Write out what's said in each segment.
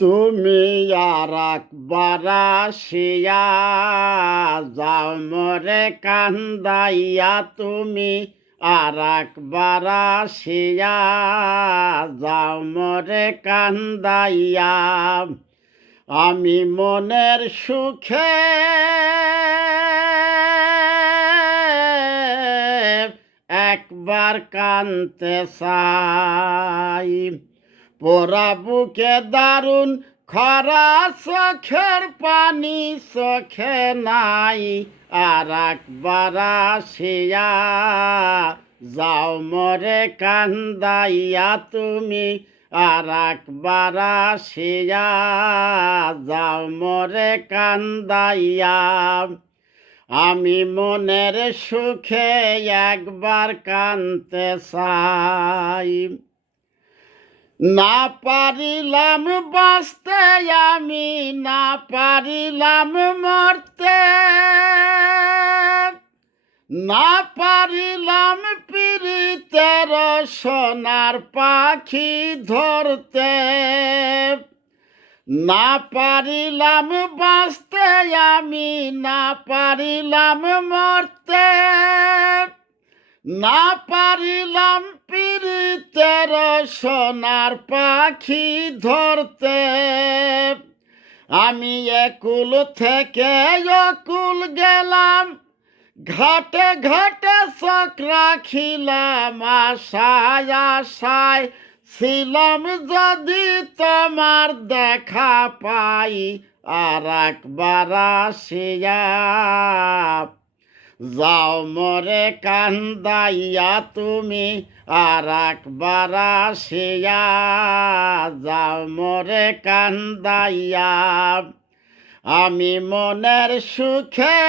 তুমি আর একবার আসিয়া যাও মোরে কান্দাইয়া, তুমি আর একবার আসিয়া যাও মোরে কান্দাইয়া। আমি মনের সুখে একবার কানতে চাই, পোড়া বুকে দারুণ খরা, চোখের পানি চোখে নাই। আর একবার আসিয়া যাও মোরে কান্দাইয়া, তুমি আর একবার আসিয়া যাও মোরে কান্দাইয়া। আমি মনের সুখে একবার কানতে চাই। না পারিলাম বাঁচতে আমি, না পারিলাম মরতে, না পারিলাম পীড়িতের সোনার পাখি ধরতে, না পারিলাম বাঁচতে আমি, না পারিলাম মরতে, না পারিলাম পীড়িতের সোনার পাখি ধরতে। আমি একুল থেকে অকুল গেলাম, ঘাটে ঘাটে চোখ রাখিলাম, আশায় আশায় ছিলাম যদি তোমার দেখা পাই। আর একবার আসিয়া যাও মোরে কান্দাইয়া, তুমি আর একবার আসিয়া যাও মোরে কান্দাইয়া। আমি মনের সুখে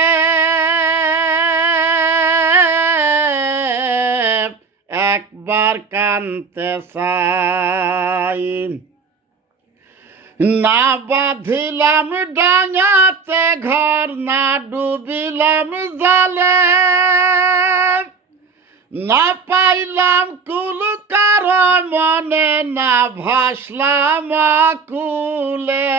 একবার কানতে চাই। না বাঁধিলাম ডাঙাতে ঘর, না ডুবিলাম জলে, না পাইলাম কুল কারো মনে, না ভাসলাম আকুলে।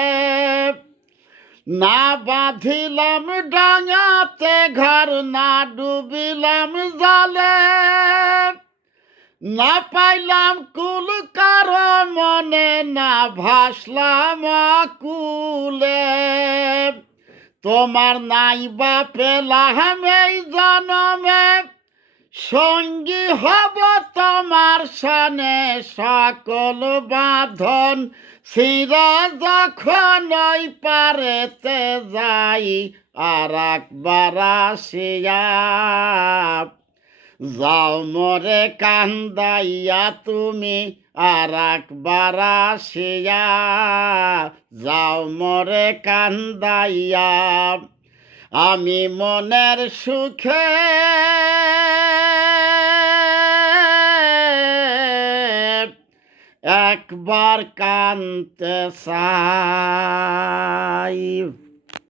না বাঁধিলাম ডাঙাতে ঘর, না ডুবিলাম জলে, না পাইলাম কুল কারো মনে, না ভাসলাম আকুলে। তোমার নাই বা পেলাম এই জনমে, সঙ্গী হব তোমার সনে, সকল বাঁধন ছিঁড়া যখন ওই পারেতে যাই। আর একবার আসিয়া যাও মোরে কান্দাইয়া, তুমি আর একবার আসিয়া যাও মোরে কান্দাইয়া। আমি মনের সুখে একবার কানতে চাই।